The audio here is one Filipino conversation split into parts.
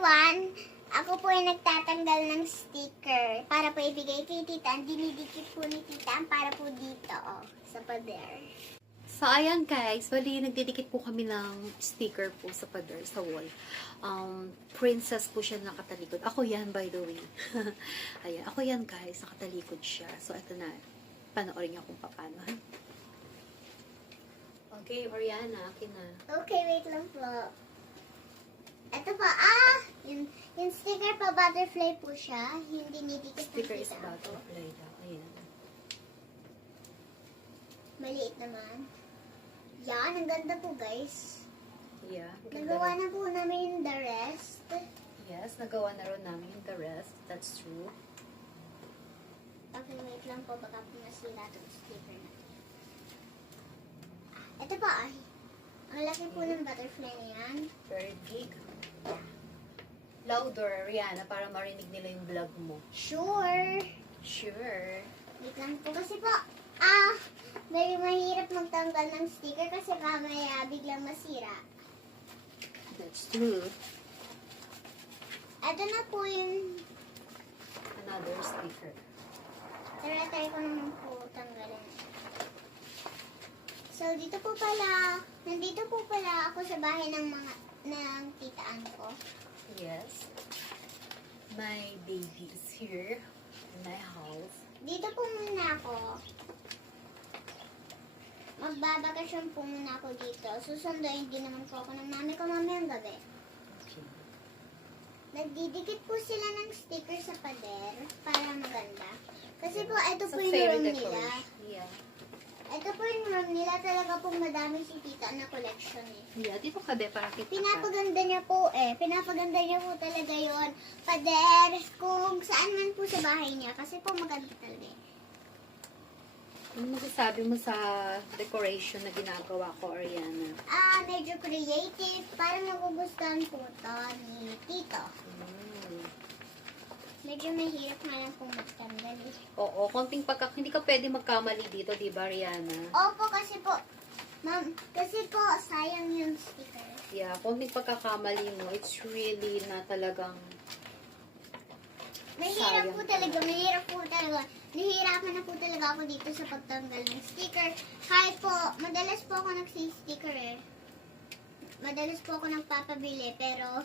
everyone! Ako po ay nagtatanggal ng sticker para po ibigay kay tita. Ang dinidikit po ni tita para po dito, sa pader. So, ayan guys, bali nagdidikit po kami ng sticker po sa pader, sa wall. Princess po siya nakatalikod. Ako yan, by the way. Ayan, ako yan guys, nakatalikod siya. So, ito na. Panoorin niyo kung paano. Okay, Oriana, akin na. Okay, wait lang po. Ito po, yung sticker pa butterfly po siya. Yung dinidikit ng Sticker is tita. butterfly daw. Ayan. Maliit naman. Yan, ang ganda po guys. Yeah. Nagawa na po namin the rest. Yes, nagawa na rin namin the rest. That's true. Okay, wait lang po. Baka po nasira itong sticker natin. Ito po ay. Ang laki po ng butterfly na yan. Very big. Louder, Rihanna, para marinig nila yung vlog mo. Sure. Sure. Wait lang po kasi po. Very mahirap magtanggal ng sticker kasi mamaya biglang masira. That's true. Ito na po yung Another sticker. try ko naman po tanggalin. So, nandito po pala ako sa bahay ng titaan ko. Yes. My baby is here in my house. Dito po muna ako. Magbabakasyon po muna ako dito. Susunduin din naman po ako ng mami ko mamayang gabi. Okay. Nagdidikit po sila ng sticker sa pader para maganda. Kasi po, ito Sa po yung fairy room nila. decoration. Yeah. Ito po yung room nila. Talaga pong madami si tita na collection eh. Yeah, dito ka be, para kita ka. Pinapaganda niya po eh. Pinapaganda niya po talaga yon pader, kung saan man po sa bahay niya. Kasi po maganda talaga eh. Ano masasabi mo sa decoration na ginagawa ko, Ariana? Medyo creative. Parang nagugustuhan po to ni Tito. Medyo mahirap nga lang pong magtanggal eh. Oo, konting hindi ka pwede magkamali dito, di ba, Ariana? Opo, kasi po, ma'am, kasi po, sayang yung sticker. Yeah, konting pagkakamali mo, it's really na talagang Mahirap sayang po talaga, mahirap po talaga. Nahihirapan na po talaga ako dito sa pagtanggal ng sticker. Kahit po, madalas po ako nagsi-sticker eh. Madalas po ako nagpapabili, pero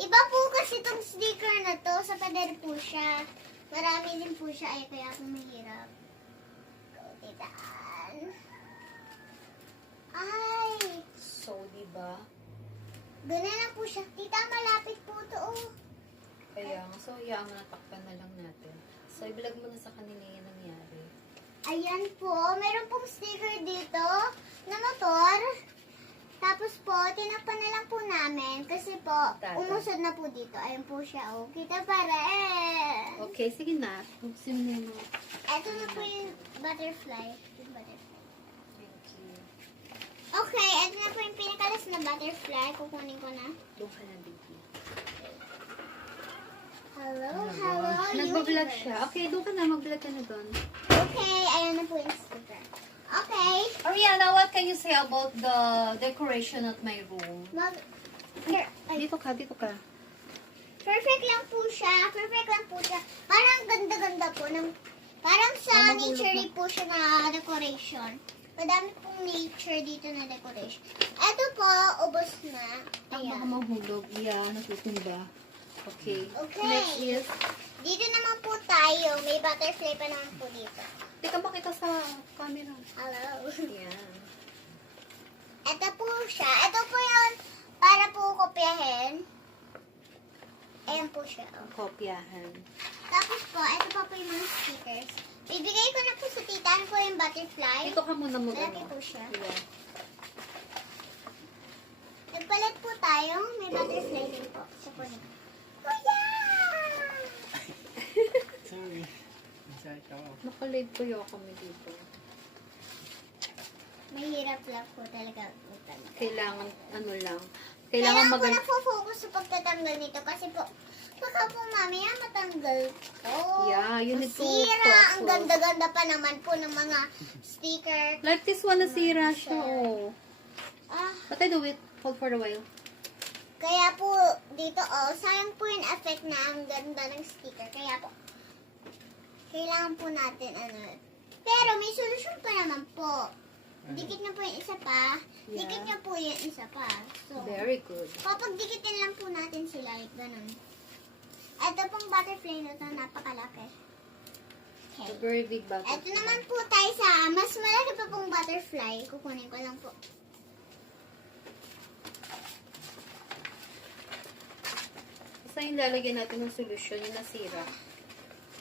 iba po kasi itong sticker na to. Sa pader po siya. Marami din po siya, ay kaya po mahirap. Go, titaan. Ay! so, di ba? Ganun lang po siya. Tita, malapit po to. Oh. Kaya, so, yeah, natakpan na lang natin. So, i-vlog mo na sa kanila yung nangyari. Ayan po, meron pong sticker dito na motor. Tapos po, tinakpan na lang po namin kasi po, umusod na po dito. Ayan po siya, oh. Kita pa rin. Okay, sige na. Buksin mo na. Ito na po yung butterfly. Yung butterfly. Thank you. Okay, ito na po yung pinakalas na butterfly. Kukunin ko na. Doon ka na, baby. Hello, Ano hello, ba? Nagbablog universe. siya. Okay, doon ka na. Mag-vlog ka na doon. Okay, ayan na po yung sticker. Okay. Ariana, what can you say about the decoration at my room? Here, ay, Dito ka. perfect lang po siya. Perfect lang po siya. Parang ganda-ganda po. Parang sa mahulog nature na. po siya na decoration. Madami pong nature dito na decoration. Ito po, ubos na. Ang baka Ayan. mahulog. Yeah, natutumba. Okay. Okay. Next is, Dito naman po tayo. May butterfly pa naman po dito. di ka makita sa camera. Hello. Yan. Ito po siya. Ito po yun. Para po kopyahin. Ayan po siya. Oh. Kopyahan. Tapos po, ito pa po yung mga stickers. Bibigay ko na po sa tita. Ano po yung butterfly? Dito ka muna Malaki po siya. Yeah. Nagpalit po tayo. May butterfly din po. Sa kunin. Kuya! Sorry. Inside ako. Nakalive ko yung kami dito. Mahirap lang po talaga magtanggal. Kailangan, ano lang. Kailangan po maganda. na-focus sa pagtatanggal nito kasi po, baka po mamaya matanggal to. Yeah, you need to Masira. focus. Ang ganda-ganda pa naman po ng mga sticker. Like this one, nasira siya, oh. Ah, But I do it. Hold for a while. kaya po, dito, oh, sayang po yung effect na ang ganda ng sticker. Kaya po, kailangan po natin, pero may solusyon pa naman po. Dikit na po yung isa pa. Yeah. Dikit na po yung isa pa. So, Very good. papagdikitin lang po natin sila, like ganun. Ito pong butterfly na ito, napakalaki. A Okay. very big bottle. Ito naman po tayo sa mas malaki pa pong butterfly. Kukunin ko lang po. Basta yung lalagyan natin ng solusyon, yung nasira.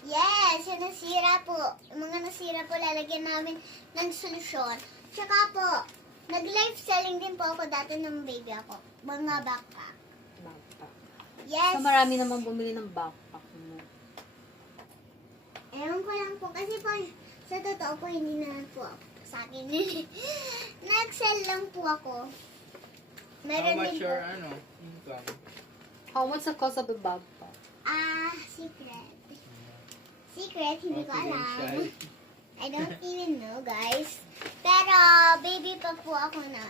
Yes, yung nasira po. Yung mga nasira po, lalagyan namin ng solusyon. Tsaka po, nag-live selling din po ako dati ng baby ako. Mga backpack. Backpack. Yes. So, marami naman bumili ng backpack mo. Ewan ko lang po. Kasi po, sa totoo po, hindi na po sa akin. Nag-sell lang po ako. How Meron much din your, po. income? How much the cost of the backpack? Secret. Secret, hindi ko alam. Confidential. I don't even know, guys. Pero, baby pa po ako na.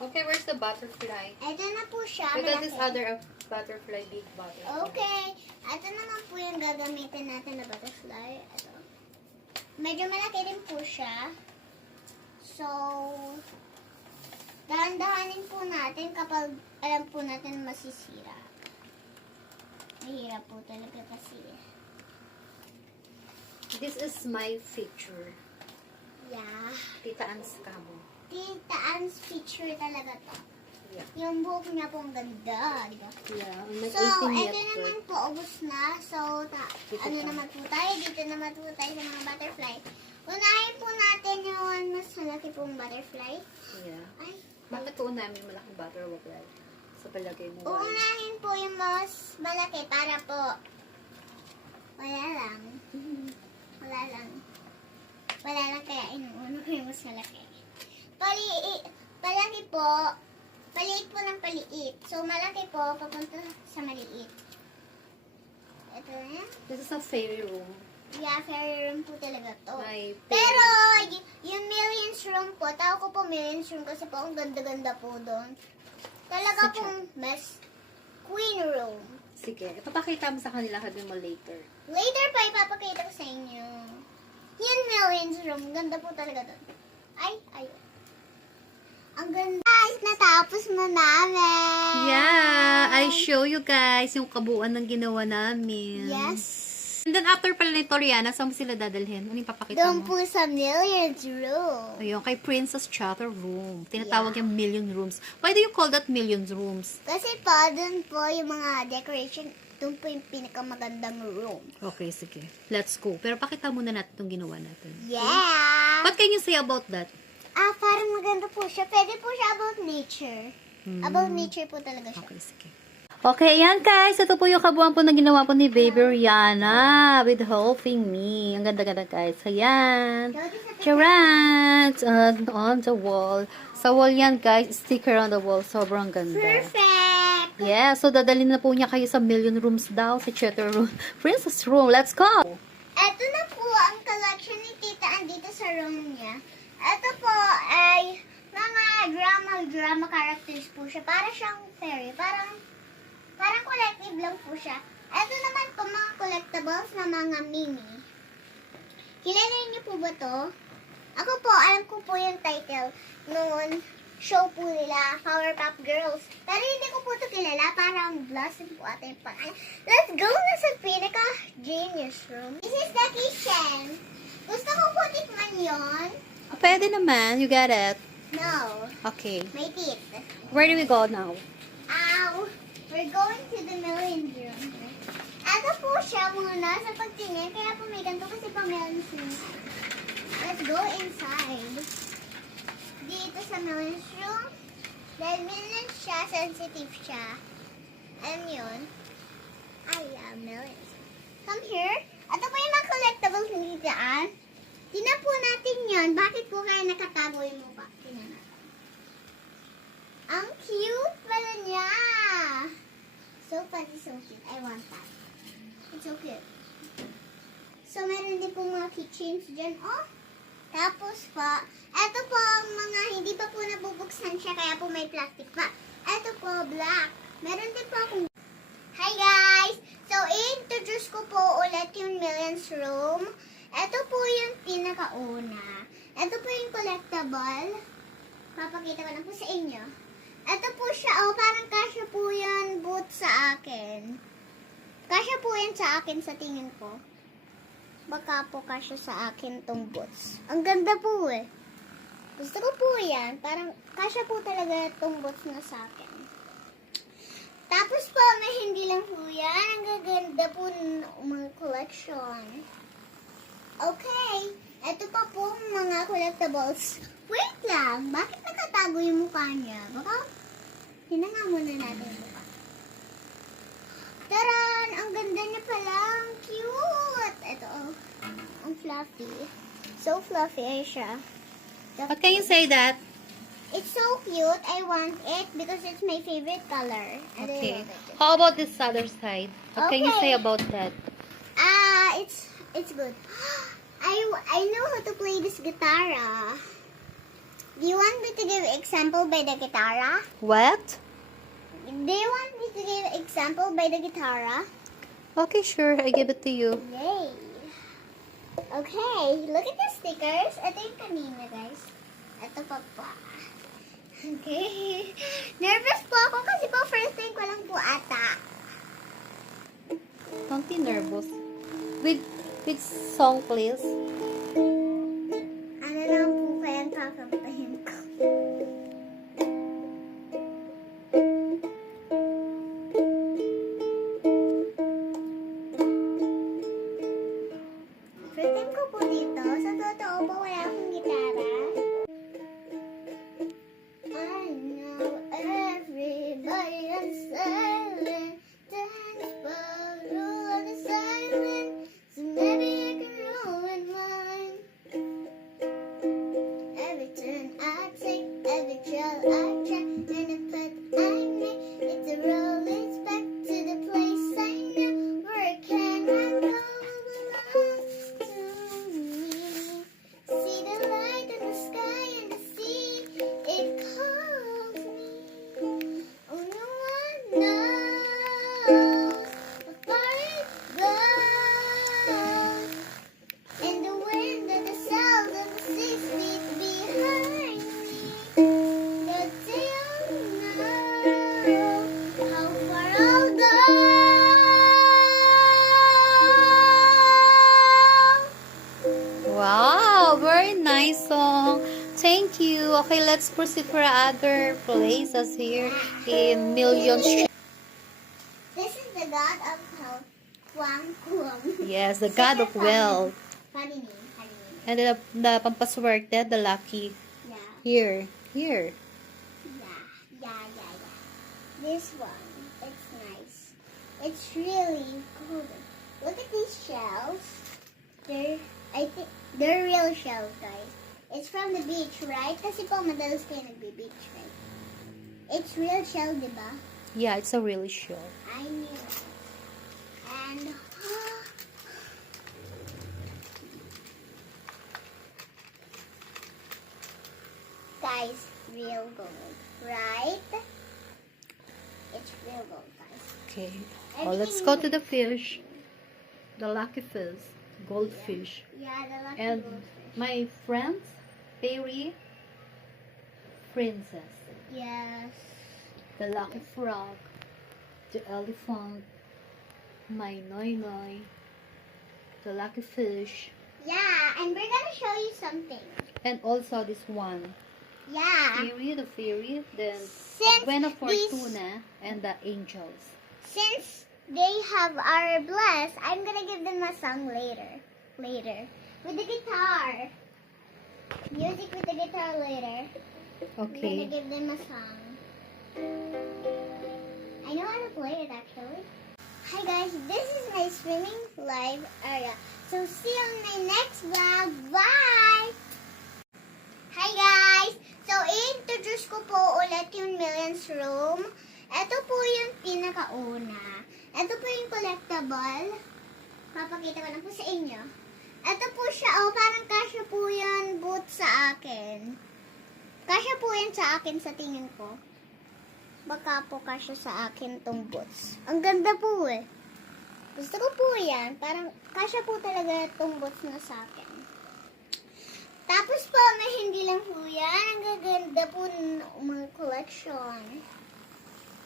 Okay, where's the butterfly? Ito na po siya. Because malaki. this other butterfly, big butterfly. Okay. Ito naman po yung gagamitin natin na butterfly. Ito. Medyo malaki din po siya. So, dahan-dahanin po natin kapag alam po natin masisira. Mahirap po talaga kasi. This is my feature. Yeah. Tita An's Camo. Tita An's feature talaga to. Yeah. Yung buhok niya po ang ganda, di ba? Yeah, I'm So, like 18 ito yet. naman po, ubos na. So, Dito ano pa. naman po tayo? Dito naman po tayo sa mga butterfly. Unahin po natin yung mas malaki pong butterfly. Yeah. Ay, Bakit ko namin yung malaking butterfly? Sa palagay mo. why? uunahin po yung mas malaki para po wala lang. Wala lang. Wala lang kaya inuuna ko yung mas malaki. Palaki po, paliit po ng paliit. So, malaki po, papunta sa maliit. Ito na. This is a fairy room. Yeah, fairy room po talaga to. My Pero, yung Millions Room po, tawag ko po Millions Room kasi po ang ganda-ganda po doon. Talaga Such a- pong best Queen Room. Sige, ipapakita mo sa kanila sabi mo later. Later pa ipapakita ko sa inyo. Yung Millions Room, ganda po talaga doon. Ay. Ang ganda. Guys, natapos na namin. Yeah, I show you guys yung kabuuan ng ginawa namin. Yes. And then after pala ni Toriana, saan mo sila dadalhin? Ano yung papakita Doon mo? po sa Millions Room. Ayun, kay Princess Chatter Room. Tinatawag yung million rooms. Why do you call that million rooms? Kasi po, doon po yung mga decoration, doon po yung pinakamagandang room. Okay, sige. Let's go. Pero pakita muna natin itong ginawa natin. Yeah! What can you say about that? Parang maganda po siya. Pwede po siya about nature. About nature po talaga siya. Okay, sige. Okay, ayan guys. Ito po yung kabuuan po na ginawa po ni Baby Rihanna with helping me. Ang ganda-ganda guys. Ayan. Charan! On the wall. Sa wall yan guys. Sticker on the wall. Sobrang ganda. Perfect! Yeah, so dadalhin na po niya kayo sa million rooms daw. Si Chatter Room. Princess Room. Let's go! Ito na po ang collection ni Tita andito sa room niya. Ito po ay mga drama characters po siya. Para siyang fairy. Parang collective lang po siya. Ito naman po mga collectibles na mga mini. Kilala niyo po ba to? Ako po, alam ko po yung title noon show po nila, Powerpuff Girls. Pero hindi ko po ito kilala. Parang Blossom po ata yung pangalan. Let's go na sa pinaka-genius room. This is the kitchen. Gusto ko po tikman yun. Pwede naman. You get it. No. Okay. May teeth. Where do we go now? Ow! We're going to the millions room. Ito po siya muna sa pagtingin. Kaya po may ganito kasi pa millions room. Let's go inside. Dito sa millions room. Dahil millions siya, sensitive siya. Alam yun? I love millions. Come here. Ito po yung mga collectibles ni Tita Ann. Tingnan po natin yun. Bakit po kaya nakatago yung mukha? Tingnan natin. Ang cute pala niya. So funny, so cute. I want that. It's so cute. So, meron din po mga keychains dyan. Oh! Tapos pa, eto po ang mga hindi pa po nabubuksan siya kaya po may plastic pa. Eto po, black. Meron din po akong pinakauna. Ito po yung collectible. Papakita ko lang po sa inyo. Ito po siya, parang kasya po yan boot sa akin. Kasya po yan sa akin sa tingin ko. Baka po kasya sa akin tong boots. Ang ganda po eh. Gusto ko po yan. Parang kasya po talaga tong boots na sa akin. Tapos po, may hindi lang po yan. Ang gaganda po ng mga collection. Okay. Ito pa po mga collectibles. Wait lang. Bakit nakatago yung mukha niya? Baka hinanga muna natin yung mukha. Taran! Ang ganda niya pala. Ang cute! Ito oh. Ang fluffy. So fluffy ay siya. How can you say that? It's so cute. I want it because it's my favorite color. And I Okay. love it. How about this other side? What can you Okay. say about that? It's good. I know how to play this guitar. Do you want me to give example by the guitar? What? Do you want me to give example by the guitar? Okay, sure. I give it to you. Yay! Okay, look at the stickers. Ito yung kanina, guys. Ito pa pa. Okay. Nervous po ako kasi po first time ko lang po ata. Don't be nervous. With song, please. Ano lang po kaya ang kakantahin ko? First time ko po dito. Sa totoo po, wala akong gitara. I know everybody on silent dance, but rule of the silent, so maybe I can ruin mine. Every turn I take, every trail I track, and the path I make, it's a roll, it's back to the place I know, where I can run belongs to me. See the light in the sky and the sea, it calls me. Only one knows how far it goes. And the wind and the sound of the sea beat behind me. But they don't know how far I'll go. Wow, very nice song. Thank you. Okay, let's proceed for other places here in Millions. This is the god of health, Kwang Kuang. Yes, the God of wealth. Funny name, funny name. And the pampaswerte, the lucky. Yeah, Here. yeah. This one, it's nice. It's really good. Look at these shells. I think they're real shells, guys. It's from the beach, right? Kasi po madalas kayo nagbe-beach, right? It's real shell, diba? Yeah, it's a really show. I knew it. And guys, real gold, right? It's real gold, guys. Okay. Oh, let's go to the fish. The lucky fish. Goldfish. Yeah, the lucky And goldfish. my friends, fairy, princess. Yes. The lucky frog. The elephant. My noi. The lucky fish. Yeah, and we're gonna show you something. And also this one. Yeah. The fairy. Then Since Buena these- Fortuna and the angels. Since they are blessed, I'm gonna give them a song later. With the guitar. Music with the guitar later. I'm gonna Okay. give them a song. I know how to play it actually. Hi guys, this is my swimming live area. So see you on my next vlog. Bye! Hi guys! So i-introduce ko po ulit yung Millions Room. Ito po yung pinakauna. Ito po yung collectible. Papakita ko lang po sa inyo. Ito po siya, parang kasya po yan boot sa akin. Kasya po yan sa akin sa tingin ko. Baka po kasya sa akin tong boots. Ang ganda po eh. Gusto ko po yan. Parang kasya po talaga tong boots na sa akin. Tapos po, may hindi lang po yan. Ang gaganda po ng mga collection.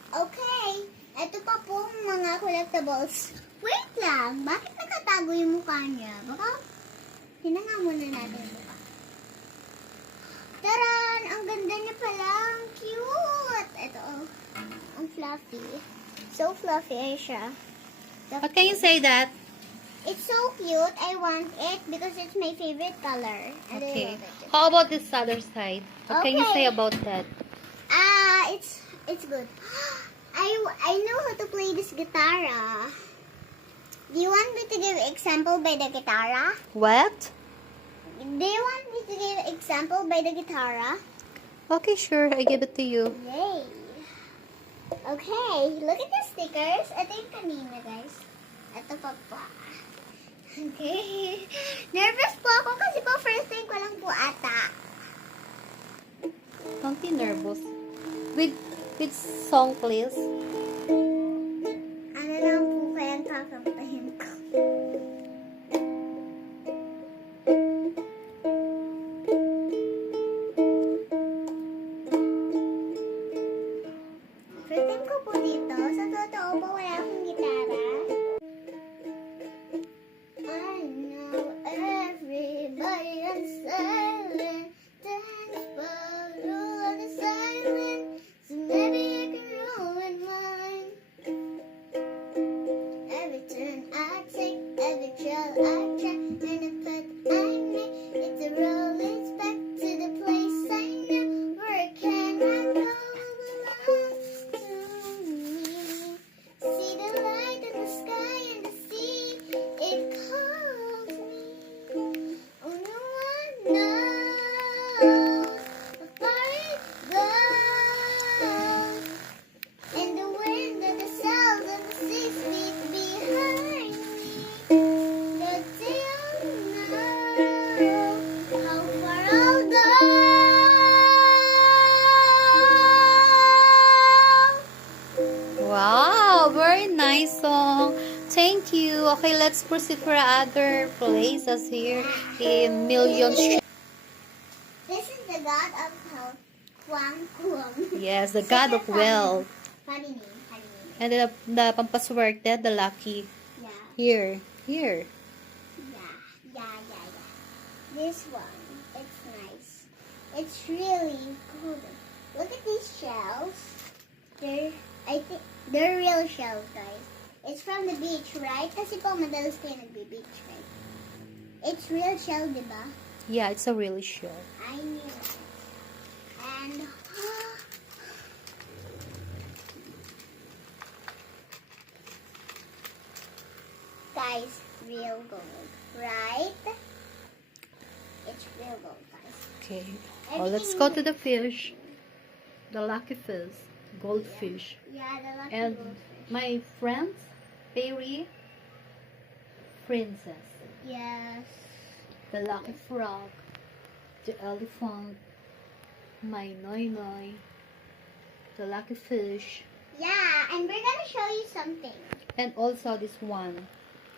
Okay. Ito pa po mga collectibles. Wait lang. Bakit nakatago yung mukha niya? Baka, hinanga muna natin yung mukha. Taran! Ang ganda niya pala. Ang cute! Ito, oh. Ang fluffy. So fluffy ay siya. What can you say that? It's so cute. I want it because it's my favorite color. And I Okay. love it. How about this other side? What can you Okay. say about that? It's good. I know how to play this guitar. Do you want me to give example by the guitar? What? Do you want me to give example by the guitar? Okay, sure. I give it to you. Yay! Okay, look at the stickers. Ito yung kanina, guys. Ito pa pa. Okay. Nervous po ako kasi po first time ko lang po ata. Don't be nervous. With song, please. Ano lang po kayang kakamtahin ko? First time ko po dito. Sa totoo po, wala akong gitara. I know everybody on silent. Dance follow the silent. So maybe I can ruin mine. Every turn I take, every trail I track, and the path I make, it's a roll, it's back to the place I know. Where can I go? Belongs to me. See the light in the sky and the sea, it calls me. Only one knows how far it goes. And the wind and the sound and the sea speak behind me. But they don't know how far I'll go. Wow, very nice song. Thank you. Okay, let's proceed for other places here in Million Street. This is the god of health, Kwang Kuang. Yes, the God of wealth. Funny name, funny name. And the pampaswerte, the lucky. Yeah, Here. yeah. This one, it's nice. It's really good. Look at these shells. I think they're real shells, guys. It's from the beach, right? Kasi po madalas kayo nagbe-beach, right? It's real shell, diba? Yeah, it's a really show. I knew it. And guys, real gold, right? It's real gold, guys. Okay. Oh, let's go to the fish. The lucky fish. Goldfish. Yeah, the lucky And goldfish. my friends, fairy, princess. Yes. The lucky frog. The elephant. My noi. The lucky fish. Yeah, and we're gonna show you something. And also this one.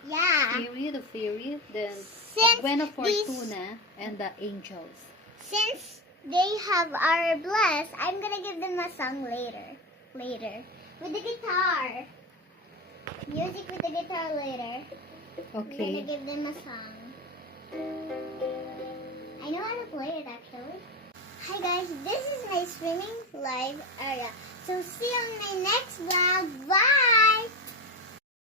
Yeah. The fairy. Then Since Buena these- Fortuna and the angels. Since they have our bless, I'm gonna give them a song later. With the guitar. Music with the guitar later. I'm gonna Okay. give them a song. I know how to play it actually. Hi guys, this is my swimming live area. So see you on my next vlog. Bye!